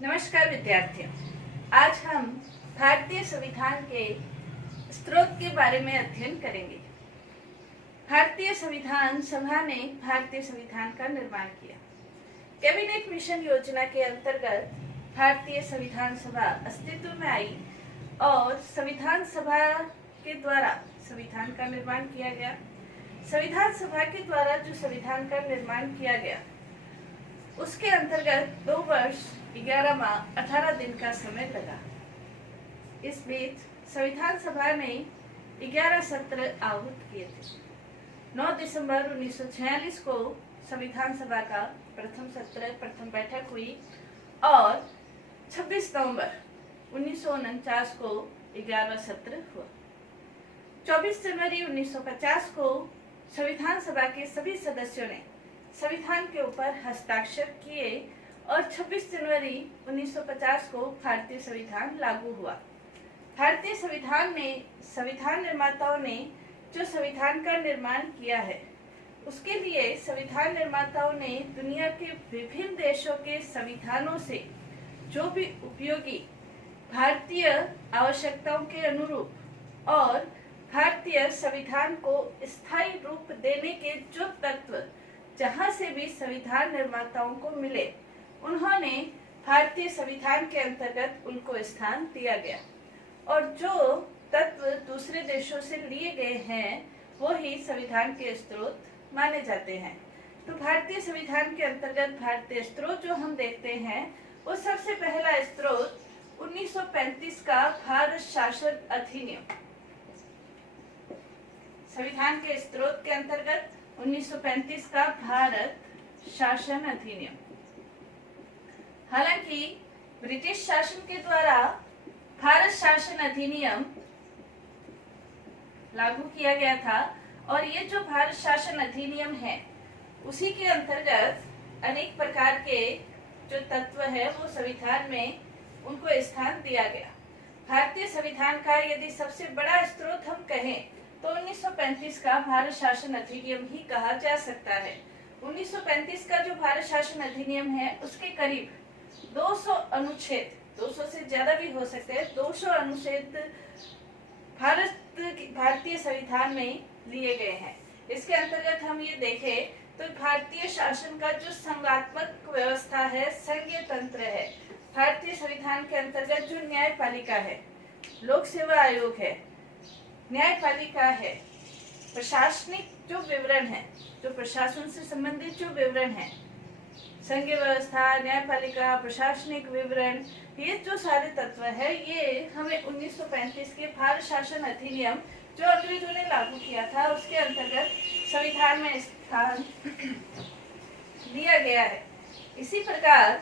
नमस्कार विद्यार्थियों, आज हम भारतीय संविधान के स्रोत के बारे में अध्ययन करेंगे। भारतीय संविधान सभा ने भारतीय संविधान का निर्माण किया। कैबिनेट मिशन योजना के अंतर्गत भारतीय संविधान सभा अस्तित्व में आई और संविधान सभा के द्वारा संविधान का निर्माण किया गया। संविधान सभा के द्वारा जो संविधान का निर्माण किया गया उसके अंतर्गत 2 वर्ष 11 माह 18 दिन का समय लगा। इस बीच संविधान सभा ने 11 सत्र आहूत किए थे। 9 दिसंबर 1946 को संविधान सभा का प्रथम बैठक हुई और 26 नवंबर 1949 को 11वां सत्र हुआ। 24 जनवरी 1950 को संविधान सभा के सभी सदस्यों ने संविधान के ऊपर हस्ताक्षर किए और 26 जनवरी 1950 को भारतीय संविधान लागू हुआ। भारतीय संविधान में संविधान निर्माताओं ने जो संविधान का निर्माण किया है उसके लिए संविधान निर्माताओं ने दुनिया के विभिन्न देशों के संविधानों से जो भी उपयोगी भारतीय आवश्यकताओं के अनुरूप और भारतीय संविधान को स्थायी रूप देने के जो तत्व जहां से भी संविधान निर्माताओं को मिले उन्होंने भारतीय संविधान के अंतर्गत उनको स्थान दिया गया और जो तत्व दूसरे देशों से लिए गए हैं वो ही संविधान के स्रोत माने जाते हैं। तो भारतीय संविधान के अंतर्गत भारतीय स्रोत जो हम देखते हैं वो सबसे पहला स्रोत 1935 का भारत शासन अधिनियम। संविधान के स्रोत के अंतर्गत 1935 का भारत शासन अधिनियम। हालांकि ब्रिटिश शासन के द्वारा भारत शासन अधिनियम लागू किया गया था और ये जो भारत शासन अधिनियम है उसी के अंतर्गत अनेक प्रकार के जो तत्व है वो संविधान में उनको स्थान दिया गया। भारतीय संविधान का यदि सबसे बड़ा स्रोत हम कहें तो 1935 का भारत शासन अधिनियम ही कहा जा सकता है। 1935 का जो भारत शासन अधिनियम है उसके करीब 200 अनुच्छेद, 200 से ज्यादा भी हो सकते हैं, 200 अनुच्छेद भारतीय संविधान में लिए गए हैं। इसके अंतर्गत हम ये देखें तो भारतीय शासन का जो संघात्मक व्यवस्था है, संघीय तंत्र है, भारतीय संविधान के अंतर्गत जो न्यायपालिका है, लोक सेवा आयोग है, न्यायपालिका है, प्रशासनिक जो विवरण है, जो प्रशासन से संबंधित जो विवरण है, संघीय व्यवस्था, न्यायपालिका, प्रशासनिक विवरण, ये जो सारे तत्व है ये हमें 1935 के भारत शासन अधिनियम जो अंग्रेजों ने लागू किया था उसके अंतर्गत संविधान में स्थान दिया गया है। इसी प्रकार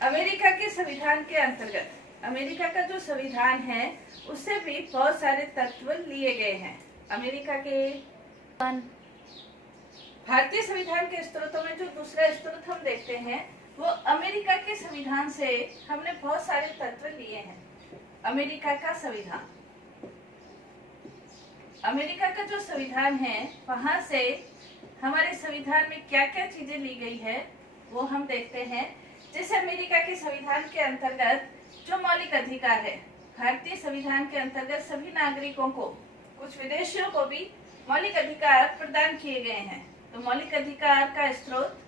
अमेरिका के संविधान के अंतर्गत अमेरिका का जो संविधान है उससे भी बहुत सारे तत्व लिए गए हैं। अमेरिका के भारतीय संविधान के स्रोतों में जो दूसरा स्रोत हम देखते हैं वो अमेरिका के संविधान से हमने बहुत सारे तत्व लिए हैं। अमेरिका का संविधान, अमेरिका का जो संविधान है वहां से हमारे संविधान में क्या क्या चीजें ली गई है वो हम देखते हैं। जैसे अमेरिका के संविधान के अंतर्गत जो मौलिक अधिकार है, भारतीय संविधान के अंतर्गत सभी नागरिकों को, कुछ विदेशियों को भी मौलिक अधिकार प्रदान किए गए हैं। तो मौलिक अधिकार का स्रोत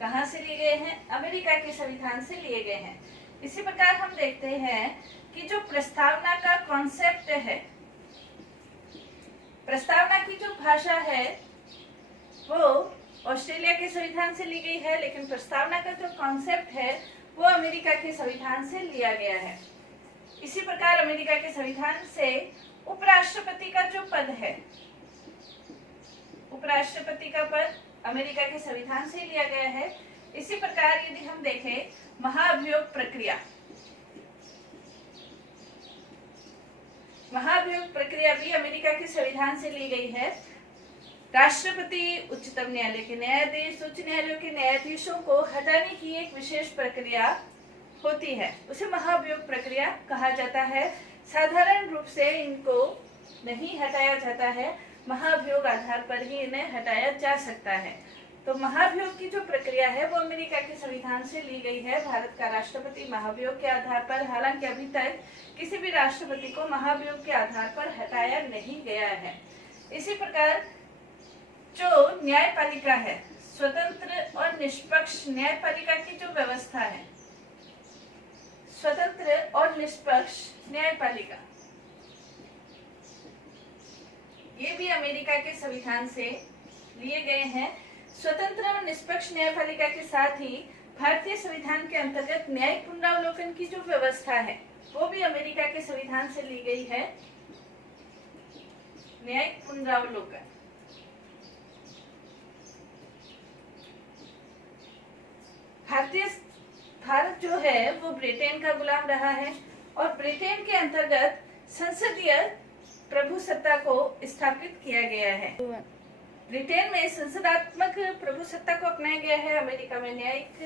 कहाँ से लिए गए हैं? अमेरिका के संविधान से लिए गए हैं। इसी प्रकार हम देखते हैं कि जो प्रस्तावना का कॉन्सेप्ट है, प्रस्तावना की जो भाषा है वो ऑस्ट्रेलिया के संविधान से ली गई है, लेकिन प्रस्तावना का जो कॉन्सेप्ट है वो अमेरिका के संविधान से लिया गया है। इसी प्रकार अमेरिका के संविधान से उपराष्ट्रपति का जो पद है, उपराष्ट्रपति का पद अमेरिका के संविधान से लिया गया है। इसी प्रकार यदि हम देखें महाभियोग प्रक्रिया, महाभियोग प्रक्रिया भी अमेरिका के संविधान से ली गई है। राष्ट्रपति, उच्चतम न्यायालय के न्यायाधीश, उच्च न्यायालयों के न्यायाधीशों को हटाने की एक विशेष प्रक्रिया होती है, उसे महाभियोग प्रक्रिया कहा जाता है। साधारण रूप से इनको नहीं हटाया जाता है, महाभियोग आधार पर ही इन्हें हटाया जा सकता है। तो महाभियोग की जो प्रक्रिया है वो अमेरिका के संविधान से ली गई है। भारत का राष्ट्रपति महाभियोग के आधार पर, हालांकि अभी तक किसी भी राष्ट्रपति को महाभियोग के आधार पर हटाया नहीं गया है। इसी प्रकार जो न्यायपालिका है, स्वतंत्र और निष्पक्ष न्यायपालिका की जो व्यवस्था है, स्वतंत्र और निष्पक्ष न्यायपालिका, ये भी अमेरिका के संविधान से लिए गए हैं। स्वतंत्र और निष्पक्ष न्यायपालिका के साथ ही भारतीय संविधान के अंतर्गत न्यायिक पुनरावलोकन की जो व्यवस्था है वो भी अमेरिका के संविधान से ली गई है। न्यायिक पुनरावलोकन, भारत जो है वो ब्रिटेन का गुलाम रहा है और ब्रिटेन के अंतर्गत संसदीय प्रभुसत्ता को स्थापित किया गया है। ब्रिटेन में संसदात्मक प्रभुसत्ता को अपनाया गया है, अमेरिका में न्यायिक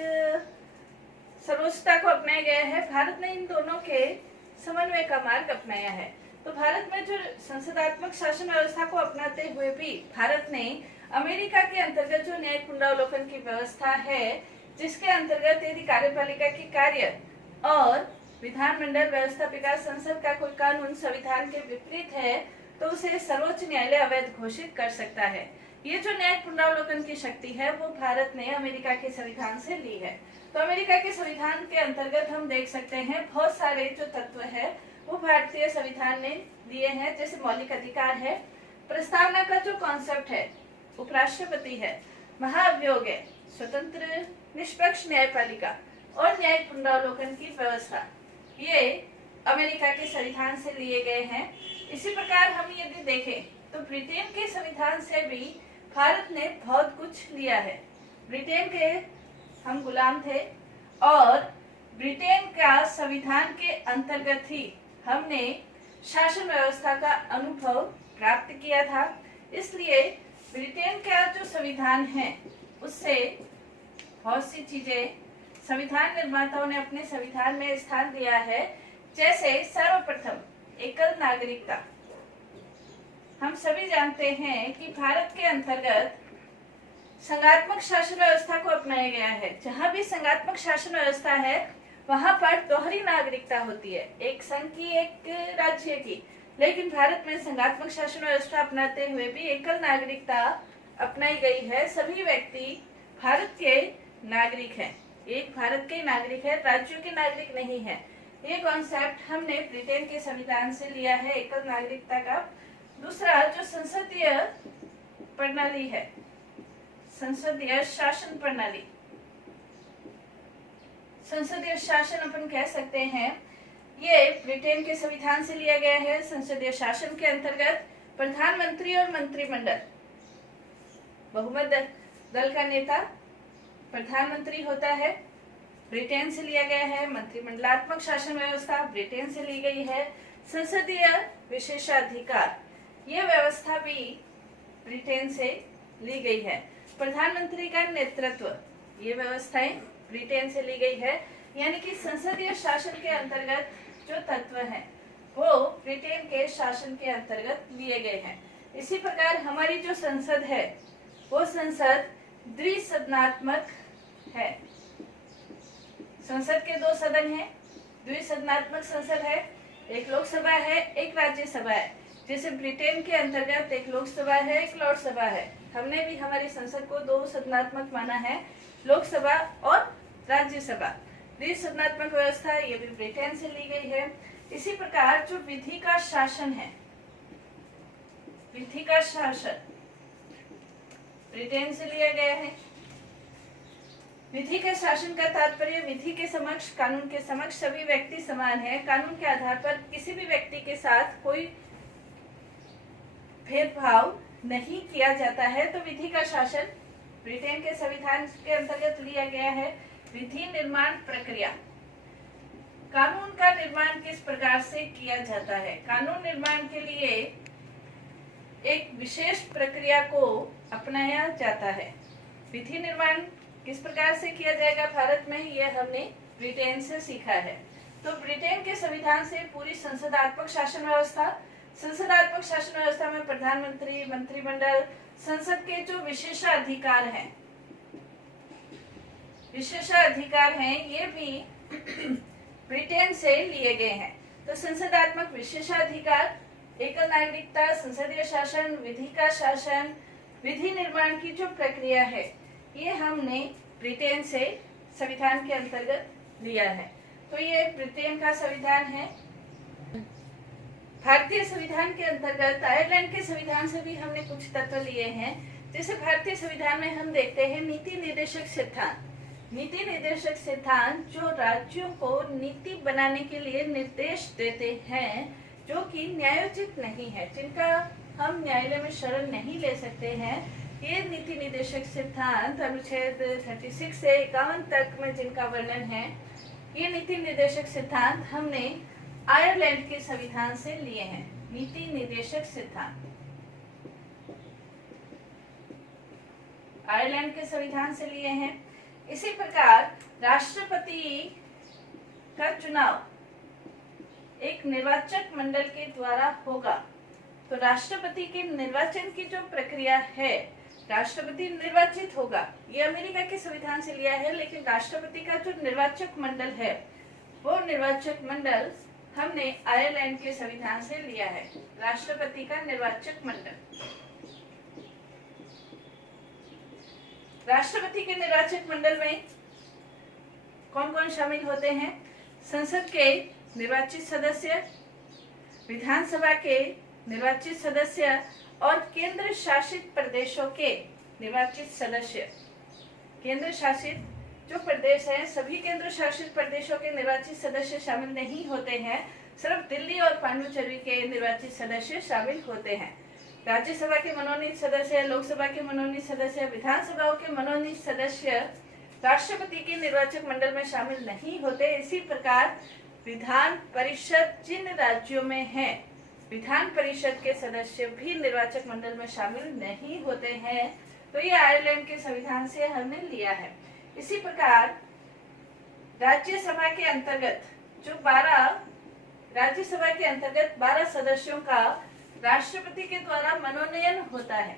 सर्वोच्चता को अपनाया गया है। भारत ने इन दोनों के समन्वय का मार्ग अपनाया है। तो भारत में जो संसदात्मक शासन व्यवस्था को अपनाते हुए भी भारत ने अमेरिका के अंतर्गत जो न्यायिक पुनरावलोकन की व्यवस्था है, जिसके अंतर्गत यदि कार्यपालिका के कार्य और विधानमंडल, व्यवस्थापिका, संसद का कोई कानून संविधान के विपरीत है तो उसे सर्वोच्च न्यायालय अवैध घोषित कर सकता है। ये जो न्यायिक पुनरावलोकन की शक्ति है वो भारत ने अमेरिका के संविधान से ली है। तो अमेरिका के संविधान के अंतर्गत हम देख सकते हैं बहुत सारे जो तत्व है वो भारतीय संविधान ने दिए हैं। जैसे मौलिक अधिकार है, प्रस्तावना का जो कॉन्सेप्ट है, उपराष्ट्रपति है, महाअभियोग है, स्वतंत्र निष्पक्ष न्यायपालिका और न्यायिक पुनरावलोकन की व्यवस्था, ये अमेरिका के संविधान से लिए गए हैं। इसी प्रकार हम यदि देखें तो ब्रिटेन के संविधान से भी भारत ने बहुत कुछ लिया है। ब्रिटेन के हम गुलाम थे और ब्रिटेन का संविधान के अंतर्गत ही हमने शासन व्यवस्था का अनुभव प्राप्त किया था। इसलिए ब्रिटेन का जो संविधान है उससे बहुत सी चीजें संविधान निर्माताओं ने अपने संविधान में स्थान दिया है। जैसे सर्वप्रथम एकल नागरिकता। हम सभी जानते हैं कि भारत के अंतर्गत संघात्मक शासन व्यवस्था को अपनाया गया है। जहां भी संघात्मक शासन व्यवस्था है वहां पर दोहरी नागरिकता होती है, एक संघ की, एक राज्य की। लेकिन भारत में संघात्मक शासन व्यवस्था अपनाते हुए भी एकल नागरिकता अपनाई गई है। सभी व्यक्ति भारत के नागरिक हैं, एक भारत के नागरिक है, राज्यों के नागरिक नहीं है। ये कॉन्सेप्ट हमने ब्रिटेन के संविधान से लिया है, एकल नागरिकता का। दूसरा जो संसदीय प्रणाली है, संसदीय शासन प्रणाली, संसदीय शासन अपन कह सकते हैं, ये ब्रिटेन के संविधान से लिया गया है। संसदीय शासन के अंतर्गत प्रधानमंत्री और मंत्रिमंडल, बहुमत दल का नेता प्रधानमंत्री होता है, ब्रिटेन से लिया गया है। मंत्रिमंडलात्मक शासन व्यवस्था ब्रिटेन से ली गई है। संसदीय विशेषाधिकार, ये व्यवस्था भी ब्रिटेन से ली गई है। प्रधानमंत्री का नेतृत्व, ये व्यवस्थाएं ब्रिटेन से ली गई है। यानी कि संसदीय शासन के अंतर्गत जो तत्व हैं वो ब्रिटेन के शासन के अंतर्गत लिए गए हैं। इसी प्रकार हमारी जो संसद है वो संसद द्विसदनात्मक है। संसद के दो सदन हैं, द्विसदनात्मक संसद है, एक लोकसभा है, एक राज्यसभा है। जैसे ब्रिटेन के अंतर्गत एक लोकसभा है, एक लोकसभा है। हमने भी हमारी संसद को दो सदनात्मक माना है, लोकसभा और राज्यसभा। द्विसदनात्मक व्यवस्था ये भी ब्रिटेन से ली गई है। इसी प्रकार जो विधि का शासन है, विधि का शासन ब्रिटेन से लिया गया है। विधि के शासन का तात्पर्य विधि के समक्ष, कानून के समक्ष सभी व्यक्ति समान है। कानून के आधार पर किसी भी व्यक्ति के साथ कोई भेदभाव नहीं किया जाता है। तो विधि का शासन ब्रिटेन के संविधान के अंतर्गत लिया गया है। विधि निर्माण प्रक्रिया, कानून का निर्माण किस प्रकार से किया जाता है। कानून निर्माण के लिए एक विशेष प्रक्रिया को अपनाया जाता है। विधि निर्माण किस प्रकार से किया जाएगा भारत में, यह हमने ब्रिटेन से सीखा है। तो ब्रिटेन के संविधान से पूरी संसदात्मक शासन व्यवस्था, संसदात्मक शासन व्यवस्था में प्रधानमंत्री, मंत्रिमंडल, संसद के जो विशेषाधिकार हैं विशेषाधिकार हैं ये भी ब्रिटेन से लिए गए हैं। तो संसदात्मक विशेषाधिकार, एकल नागरिकता, संसदीय शासन, विधि का शासन, विधि निर्माण की जो प्रक्रिया है, ये हमने ब्रिटेन से संविधान के अंतर्गत लिया है। तो ये ब्रिटेन का संविधान है। भारतीय संविधान के अंतर्गत आयरलैंड के संविधान से भी हमने कुछ तत्व लिए हैं। जैसे भारतीय संविधान में हम देखते हैं नीति निर्देशक सिद्धांत। नीति निर्देशक सिद्धांत जो राज्यों को नीति बनाने के लिए निर्देश देते हैं, जो कि न्यायोचित नहीं है, जिनका हम न्यायालय में शरण नहीं ले सकते हैं। ये नीति निर्देशक सिद्धांत अनुच्छेद 36 से 51 तक में जिनका वर्णन है, ये नीति निर्देशक सिद्धांत हमने आयरलैंड के संविधान से लिए हैं। नीति निर्देशक सिद्धांत आयरलैंड के संविधान से लिए हैं। इसी प्रकार राष्ट्रपति का चुनाव एक निर्वाचक मंडल के द्वारा होगा। तो राष्ट्रपति के निर्वाचन की जो प्रक्रिया है, राष्ट्रपति निर्वाचित होगा। ये अमेरिका के संविधान से लिया है, लेकिन राष्ट्रपति का जो निर्वाचक मंडल है, वो निर्वाचक मंडल हमने आयरलैंड के संविधान से लिया है। राष्ट्रपति का निर्वाचक मंडल, राष्ट्रपति के निर्वाचक मंडल में कौन कौन शामिल होते हैं? संसद के निर्वाचित सदस्य, विधानसभा के निर्वाचित सदस्य और केंद्र शासित प्रदेशों के निर्वाचित सदस्य। केंद्र शासित जो प्रदेश है, सभी केंद्र शासित प्रदेशों के निर्वाचित सदस्य शामिल नहीं होते हैं, सिर्फ दिल्ली और पांडिचेरी के निर्वाचित सदस्य शामिल होते हैं। राज्यसभा के मनोनीत सदस्य, लोकसभा के मनोनीत सदस्य, विधानसभाओं के मनोनीत सदस्य राष्ट्रपति के निर्वाचक मंडल में शामिल नहीं होते। इसी प्रकार विधान परिषद जिन राज्यों में है, विधान परिषद के सदस्य भी निर्वाचक मंडल में शामिल नहीं होते हैं। तो ये आयरलैंड के संविधान से हमने लिया है। इसी प्रकार राज्यसभा के अंतर्गत जो 12 सदस्यों का राष्ट्रपति के द्वारा मनोनयन होता है।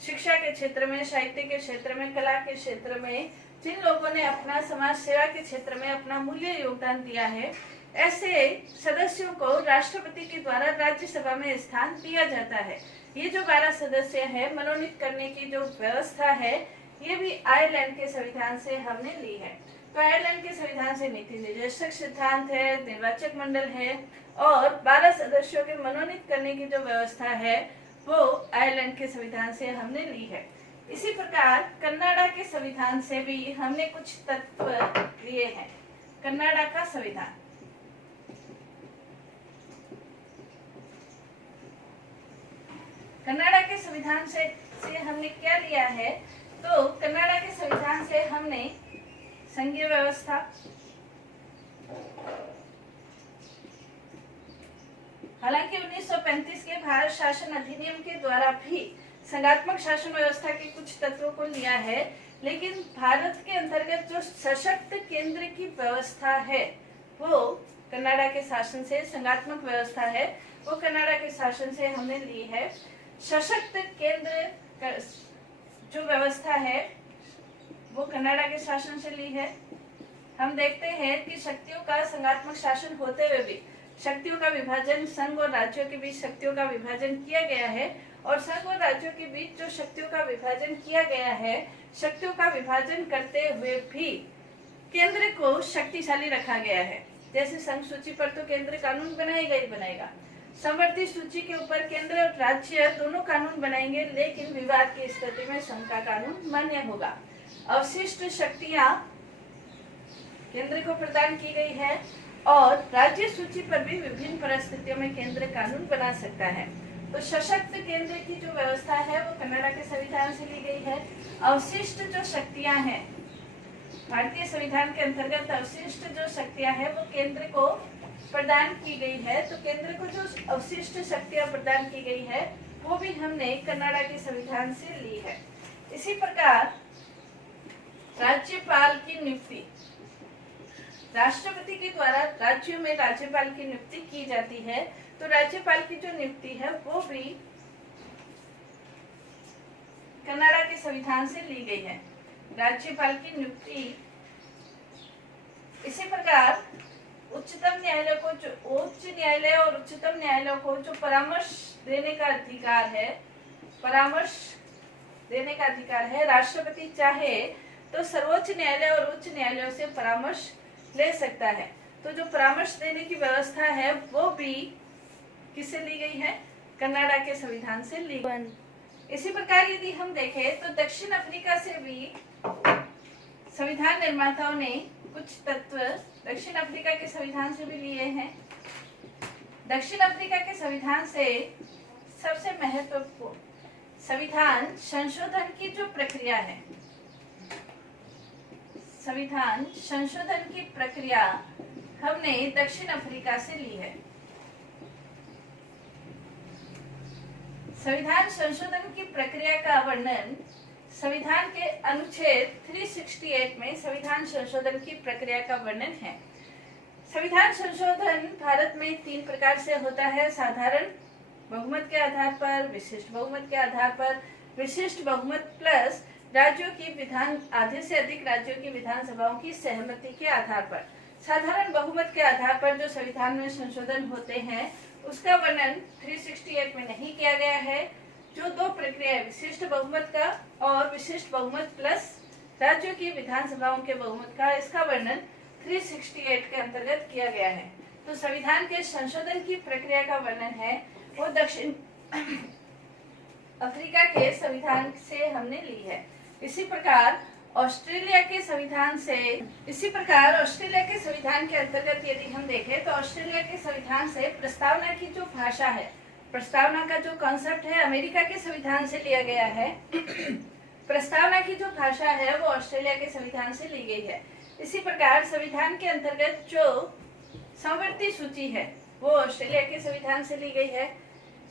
शिक्षा के क्षेत्र में, साहित्य के क्षेत्र में, कला के क्षेत्र में जिन लोगों ने अपना समाज सेवा के क्षेत्र में अपना मूल्य योगदान दिया है, ऐसे सदस्यों को राष्ट्रपति के द्वारा राज्यसभा में स्थान दिया जाता है। ये जो 12 सदस्य है, मनोनीत करने की जो व्यवस्था है, ये भी आयरलैंड के संविधान से हमने ली है। तो आयरलैंड के संविधान से नीति निर्देशक सिद्धांत है, निर्वाचक मंडल है और 12 सदस्यों के मनोनीत करने की जो व्यवस्था है, वो आयरलैंड के संविधान से हमने ली है। इसी प्रकार कनाडा के संविधान से भी हमने कुछ तत्व लिए हैं। कनाडा का संविधान, कनाडा के संविधान से हमने क्या लिया है? तो कनाडा के संविधान से हमने संघीय व्यवस्था, हालांकि 1935 के भारत शासन अधिनियम के द्वारा भी संघात्मक शासन व्यवस्था के कुछ तत्वों को लिया है, लेकिन भारत के अंतर्गत जो सशक्त केंद्र की व्यवस्था है, वो कनाडा के शासन से, संघात्मक व्यवस्था है वो कनाडा के शासन से हमने ली है। सशक्त केंद्र जो व्यवस्था है वो कनाडा के शासन से ली है। हम देखते हैं कि शक्तियों का संघात्मक शासन होते हुए भी शक्तियों का विभाजन, संघ और राज्यों के बीच शक्तियों का विभाजन किया गया है, और संघ और राज्यों के बीच जो शक्तियों का विभाजन किया गया है, शक्तियों का विभाजन करते हुए भी केंद्र को शक्तिशाली रखा गया है। जैसे संघ सूची पर तो केंद्र कानून बनाएगा ही बनाएगा, समवर्ती सूची के ऊपर केंद्र और राज्य दोनों कानून बनाएंगे, लेकिन विवाद की स्थिति में संघ का कानून मान्य होगा। अवशिष्ट शक्तियां केंद्र को प्रदान की गई है और राज्य सूची पर भी विभिन्न परिस्थितियों में केंद्र कानून बना सकता है। तो सशक्त केंद्र की जो व्यवस्था है वो कनाडा के संविधान से ली गई है। अवशिष्ट जो शक्तियां हैं, भारतीय संविधान के अंतर्गत अवशिष्ट जो शक्तियां हैं वो केंद्र को प्रदान की गई है। तो केंद्र को जो अवशिष्ट शक्तियां प्रदान की गई है वो भी हमने कनाडा के संविधान से ली है। इसी प्रकार राज्यपाल की नियुक्ति, राष्ट्रपति के द्वारा राज्यों में राज्यपाल की नियुक्ति की जाती है। तो राज्यपाल की जो नियुक्ति है वो भी कनाडा के संविधान से ली गई है। राज्यपाल की नियुक्ति। इसी प्रकार उच्चतम न्यायालय को उच्च न्यायालय और उच्चतम न्यायालय को जो परामर्श देने का अधिकार है, परामर्श देने का अधिकार है, राष्ट्रपति चाहे तो सर्वोच्च न्यायालय और उच्च न्यायालयों से परामर्श ले सकता है। तो जो परामर्श देने की व्यवस्था है वो भी किससे ली गई है? कनाडा के संविधान से ली गई। इसी प्रकार यदि हम देखें तो दक्षिण अफ्रीका से भी संविधान निर्माताओं ने कुछ तत्व दक्षिण अफ्रीका के संविधान से भी लिए हैं। दक्षिण अफ्रीका के संविधान से सबसे महत्वपूर्ण संविधान संशोधन की जो प्रक्रिया है, संविधान संशोधन की प्रक्रिया हमने दक्षिण अफ्रीका से ली है। संविधान संशोधन की प्रक्रिया का वर्णन संविधान के अनुच्छेद 368 में संविधान संशोधन की प्रक्रिया का वर्णन है। संविधान संशोधन भारत में 3 प्रकार से होता है: साधारण बहुमत के आधार पर, विशिष्ट बहुमत के आधार पर, विशिष्ट बहुमत प्लस राज्यों की विधान आधे से अधिक राज्यों की विधानसभाओं की सहमति के आधार पर। साधारण बहुमत के आधार पर जो संविधान में संशोधन होते हैं उसका वर्णन 368 में नहीं किया गया है। जो 2 प्रक्रिया है, विशिष्ट बहुमत का और विशिष्ट बहुमत प्लस राज्यों की विधानसभाओं के बहुमत का, इसका वर्णन 368 के अंतर्गत किया गया है। तो संविधान के संशोधन की प्रक्रिया का वर्णन है वो दक्षिण अफ्रीका के संविधान से हमने ली है। इसी प्रकार ऑस्ट्रेलिया के संविधान के अंतर्गत यदि हम देखें तो ऑस्ट्रेलिया के संविधान से प्रस्तावना की जो भाषा है, प्रस्तावना का जो कॉन्सेप्ट है अमेरिका के संविधान से लिया गया है। प्रस्तावना की जो भाषा है वो ऑस्ट्रेलिया के संविधान से ली गई है। इसी प्रकार संविधान के अंतर्गत जो समवर्ती सूची है वो ऑस्ट्रेलिया के संविधान से ली गई है।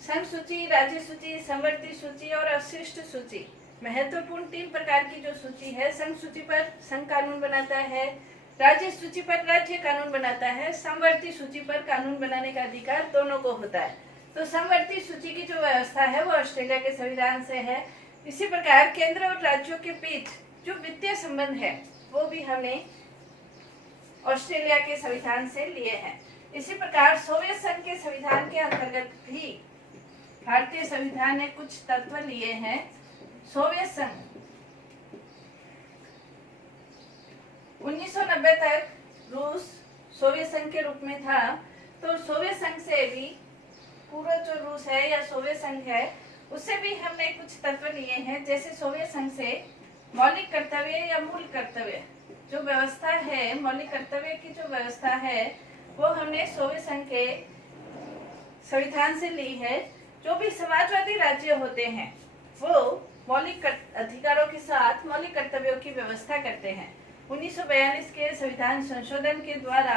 संघ सूची, राज्य सूची, समवर्ती सूची और अवशिष्ट सूची, महत्वपूर्ण 3 प्रकार की जो सूची है। संघ सूची पर संघ कानून बनाता है, राज्य सूची पर राज्य कानून बनाता है, समवर्ती सूची पर कानून बनाने का अधिकार दोनों को होता है। तो समवर्ती सूची की जो व्यवस्था है वो ऑस्ट्रेलिया के संविधान से है। इसी प्रकार केंद्र और राज्यों के बीच जो वित्तीय संबंध है वो भी हमने ऑस्ट्रेलिया के संविधान से लिए हैं। इसी प्रकार सोवियत संघ के संविधान के अंतर्गत भी भारतीय संविधान ने कुछ तत्व लिए हैं। सोवियत संघ 1990 तक रूस सोवियत संघ के रूप में था। तो सोवियत संघ से भी पूर्व जो रूस है या सोवियत संघ है उससे भी हमने कुछ तत्व लिए हैं। जैसे सोवियत संघ से मौलिक कर्तव्य या मूल कर्तव्य जो व्यवस्था है, मौलिक कर्तव्य की जो व्यवस्था है वो हमने सोवियत संघ के संविधान से ली है। जो भी समाजवादी राज्य होते हैं वो मौलिक अधिकारों के साथ मौलिक कर्तव्यों की व्यवस्था करते हैं। 1942 के संविधान संशोधन के द्वारा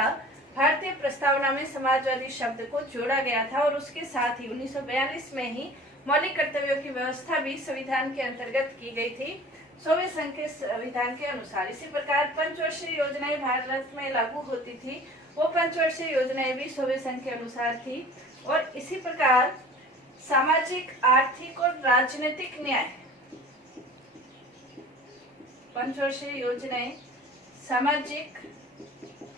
भारतीय प्रस्तावना में समाजवादी शब्द को जोड़ा गया था और उसके साथ ही 1942 में ही मौलिक कर्तव्यों की व्यवस्था भी संविधान के अंतर्गत की गई थी सोवियत संघ के संविधान के अनुसार। इसी प्रकार पंचवर्षीय योजनाएं भारत में लागू होती थी, वो पंचवर्षीय योजनाएं भी सोवियत संघ के अनुसार थी। और इसी प्रकार सामाजिक, आर्थिक और राजनीतिक न्याय, पंचवर्षीय योजनाएं सामाजिक,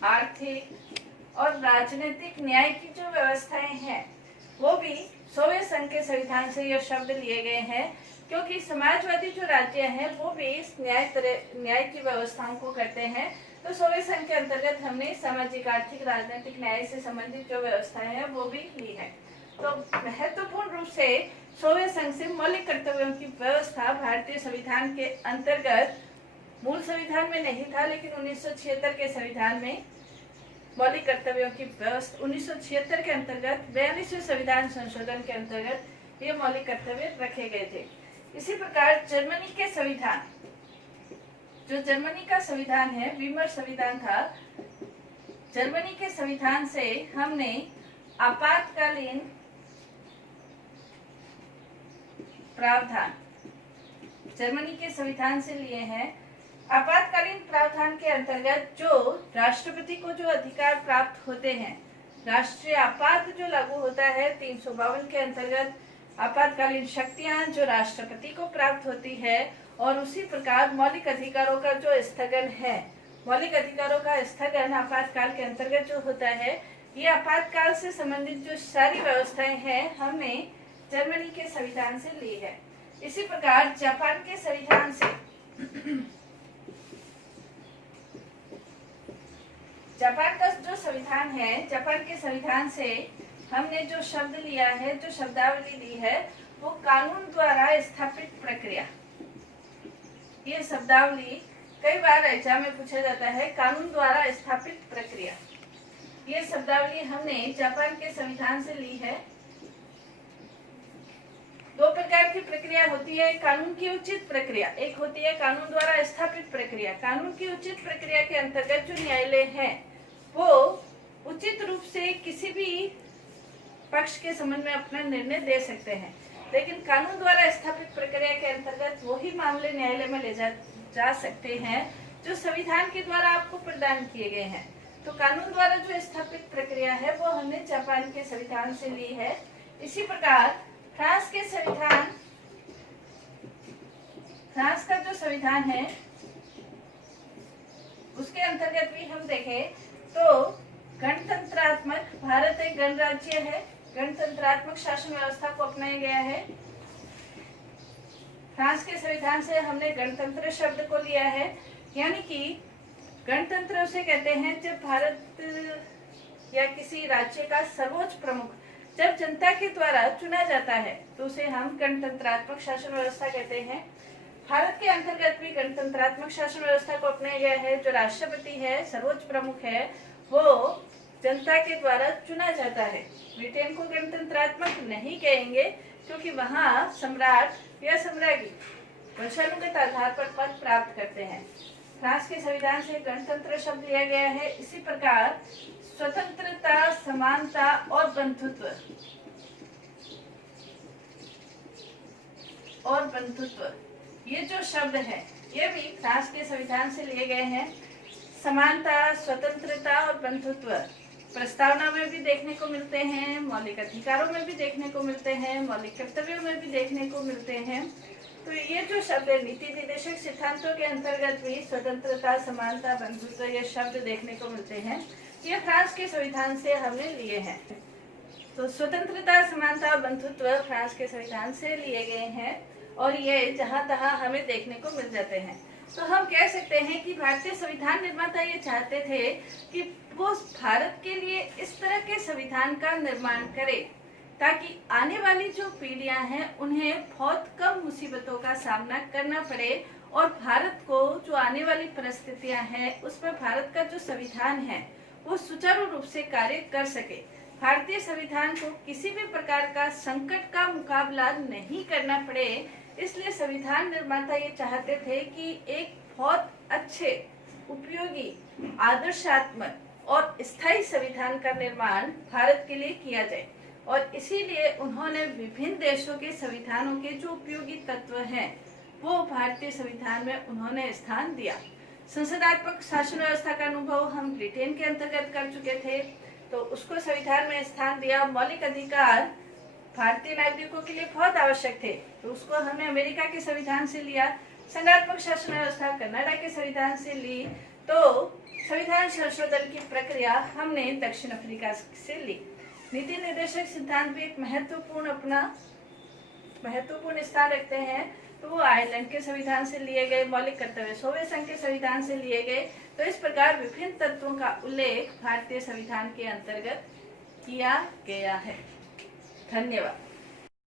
आर्थिक और राजनीतिक न्याय की जो व्यवस्थाएं हैं वो भी सोवियत संघ के संविधान से ये शब्द लिए गए हैं, क्योंकि समाजवादी जो राज्य हैं वो भी इस न्याय की व्यवस्थाओं को करते हैं। तो सोवियत संघ के अंतर्गत हमने सामाजिक, आर्थिक, राजनीतिक न्याय से संबंधित जो व्यवस्थाएं हैं वो भी ली है। तो महत्वपूर्ण रूप से सोवियत संघ से मौलिक कर्तव्यों की व्यवस्था भारतीय संविधान के अंतर्गत मूल संविधान में नहीं था, लेकिन 1976 के संविधान में मौलिक कर्तव्यों की व्यवस्था 1976 के अंतर्गत 42वें संविधान संशोधन के अंतर्गत ये मौलिक कर्तव्य रखे गए थे। इसी प्रकार जर्मनी के संविधान, जो जर्मनी का संविधान है, वीमर संविधान था। जर्मनी के संविधान से हमने आपातकालीन प्रावधान जर्मनी के संविधान से लिए हैं। आपातकालीन प्रावधान के अंतर्गत जो राष्ट्रपति को जो अधिकार प्राप्त होते हैं, राष्ट्रीय आपात जो लागू होता है 352 के अंतर्गत आपातकालीन शक्तियां जो राष्ट्रपति को प्राप्त होती है और उसी प्रकार मौलिक अधिकारों का जो स्थगन है, मौलिक अधिकारों का स्थगन आपातकाल के अंतर्गत जो होता है, ये आपातकाल से संबंधित जो सारी व्यवस्थाएं हैं हमने जर्मनी के संविधान से ली है। इसी प्रकार जापान के संविधान से जापान का जो संविधान है, जापान के संविधान से हमने जो शब्द लिया है, जो शब्दावली ली है, वो कानून द्वारा स्थापित प्रक्रिया। ये शब्दावली कई बार एग्जाम में पूछा जाता है, कानून द्वारा स्थापित प्रक्रिया। ये शब्दावली हमने जापान के संविधान से ली है। दो प्रकार की प्रक्रिया होती है, कानून की उचित प्रक्रिया, एक होती है कानून द्वारा स्थापित प्रक्रिया। कानून की उचित प्रक्रिया के अंतर्गत जो न्यायालय है वो उचित रूप से किसी भी पक्ष के संबंध में अपना निर्णय दे सकते हैं, लेकिन कानून द्वारा स्थापित प्रक्रिया के अंतर्गत वही मामले न्यायालय में ले जा सकते हैं जो संविधान के द्वारा आपको प्रदान किए गए हैं। तो कानून द्वारा जो स्थापित प्रक्रिया है वो हमने जापान के संविधान से ली है। इसी प्रकार फ्रांस के संविधान, फ्रांस का जो संविधान है उसके अंतर्गत भी हम देखें तो गणतंत्रात्मक, भारत एक गणराज्य है, गणतंत्रात्मक शासन व्यवस्था को अपनाया गया है। फ्रांस के संविधान से हमने गणतंत्र शब्द को लिया है, यानी कि गणतंत्र उसे कहते हैं जब भारत या किसी राज्य का सर्वोच्च प्रमुख जब जनता के द्वारा चुना जाता है तो उसे हम गणतंत्रात्मक शासन व्यवस्था कहते हैं। भारत के अंतर्गत भी गणतंत्रात्मक शासन व्यवस्था को अपनाया गया है। जो राष्ट्रपति है, सर्वोच्च प्रमुख है, वो जनता के द्वारा चुना जाता है। ब्रिटेन को गणतंत्रात्मक नहीं कहेंगे क्योंकि वहाँ सम्राट या सम्राज्ञी वंशानुगत आधार पर पद प्राप्त करते हैं। फ्रांस के संविधान से गणतंत्र शब्द लिया गया है। इसी प्रकार स्वतंत्रता, समानता और बंधुत्व ये जो शब्द है ये भी फ्रांस के संविधान से लिए गए हैं। समानता, स्वतंत्रता और बंधुत्व प्रस्तावना में भी देखने को मिलते हैं, मौलिक अधिकारों में भी देखने को मिलते हैं, मौलिक कर्तव्यों में भी देखने को मिलते हैं। तो ये जो शब्द है, नीति निर्देशक सिद्धांतों के अंतर्गत भी स्वतंत्रता, समानता, बंधुत्व ये शब्द देखने को मिलते हैं। ये फ्रांस के संविधान से हमने लिए हैं। तो स्वतंत्रता, समानता, बंधुत्व फ्रांस के संविधान से लिए गए हैं और ये जहाँ तहाँ हमें देखने को मिल जाते हैं। तो हम कह सकते हैं कि भारतीय संविधान निर्माता ये चाहते थे कि वो भारत के लिए इस तरह के संविधान का निर्माण करे ताकि आने वाली जो पीढ़ियां हैं उन्हें बहुत कम मुसीबतों का सामना करना पड़े और भारत को जो आने वाली परिस्थितियां हैं उसमें भारत का जो संविधान है वो सुचारू रूप से कार्य कर सके। भारतीय संविधान को किसी भी प्रकार का संकट का मुकाबला नहीं करना पड़े, इसलिए संविधान निर्माता ये चाहते थे कि एक बहुत अच्छे, उपयोगी, आदर्शात्मक और स्थायी संविधान का निर्माण भारत के लिए किया जाए और इसीलिए उन्होंने विभिन्न देशों के संविधानों के जो उपयोगी तत्व हैं वो भारतीय संविधान में उन्होंने स्थान दिया। संसदात्मक शासन व्यवस्था का अनुभव हम ब्रिटेन के अंतर्गत कर चुके थे, तो उसको संविधान में स्थान दिया। मौलिक अधिकार भारतीय नागरिकों के लिए बहुत आवश्यक थे, तो उसको हमने अमेरिका के संविधान से लिया। संघात्मक शासन व्यवस्था कनाडा के संविधान से ली। तो संविधान संशोधन की प्रक्रिया हमने दक्षिण अफ्रीका से ली। नीति निर्देशक सिद्धांत भी एक महत्वपूर्ण स्थान रखते हैं, तो वो आयरलैंड के संविधान से लिए गए। मौलिक कर्तव्य सोवियत संघ के संविधान से लिए गए। तो इस प्रकार विभिन्न तत्वों का उल्लेख भारतीय संविधान के अंतर्गत किया गया है। धन्यवाद।